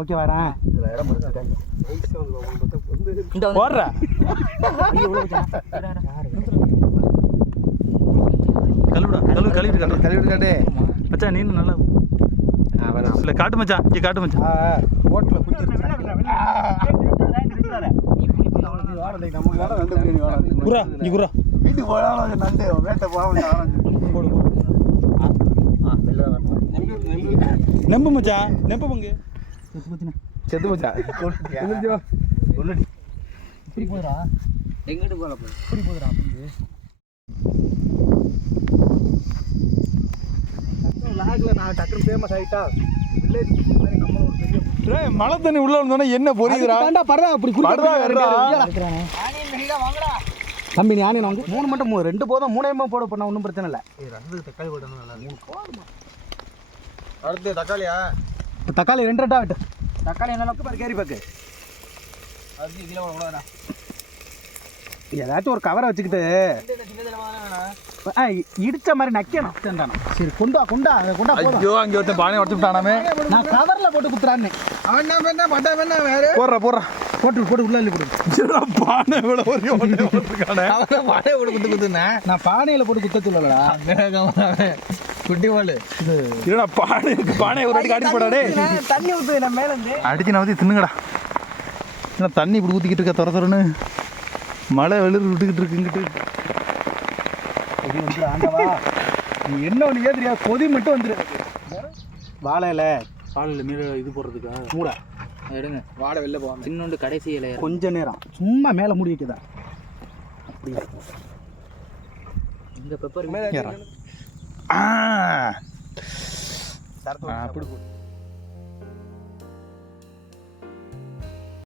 Okay வரேன். கழுவிட்டு காட்டு மச்சான். நீನು நல்லா இல்லை காட்டு மச்சான். இங்கே காட்டு மச்சான். ஹோட்டலில் குரா இங்கே குரா வீட்டுக்கு போகலாம். நண்டு வேட்டை போகலாம். நெம்பு மச்சான். நெம்பு பங்கு செத்து மச்சான். இப்படி போதுரா. எங்கிட்டு போகல இப்படி போதுரா. நான் டக்குனு ஃபேமஸ் ஆகிட்டா மழை தண்ணி உள்ள வந்தோன்னா என்ன பொரியுதுடா. அப்படி தம்பி ஞானி நான் 3 மட்டும் 2 போதும். 3 போட பண்ண ஒன்றும் பிரச்சனை இல்லை. தக்காளி போடணும் நல்லா 3 போதுமா. அடுத்து தக்காளியா? தக்காளி 2 ரெட்டா வெட்டு. தக்காளி என்ன பாரு கேரி பாக்கு. அதுக்கு இதில் விடாதா. ஏதாச்சும் ஒரு கவரை வச்சுக்கிட்டு இடிச்ச மாதிரி நக்கணும். சரி கொண்டா கொண்டா கொண்டா. ஐயோ அங்கே ஒருத்தன் பானை உடச்சுட்டானாமே. நான் கவரில் போட்டு குத்துறான்னு. அவன் என்ன பட்டா வேணா வேறு போடுறா போட்டு போட்டு உள்ள போட்டு பானை விட ஒரு பானையை போட்டு குத்து குத்துனேன். நான் பானையில் போட்டு குத்த சொல்லலடா. குட்டி பால் இல்லைடா. பானையை ஒரு அடிக்கு அடிச்சு போடாடே. தண்ணி ஊற்று நான் மேலே அடிச்சு நான் ஊற்றி தின்னுங்கடா. ஏன்னா தண்ணி இப்படி ஊற்றிக்கிட்டு இருக்க துறன்னு மழை வெளிர் விட்டுக்கிட்டு இருக்குங்கிட்டு. ஆண்டவா நீ என்ன ஒன்று ஏதுறியா. கொதி மட்டும் வந்துடு. வாழை இலை மீன் இது போடுறதுக்கா மூட எடுங்க. வாழை வெளில போவாங்க. இன்னொன்று கடைசி இலை கொஞ்ச நேரம் சும்மா மேலே மூடி வைக்குதா. அப்படியா இந்த பெப்பர் அப்படி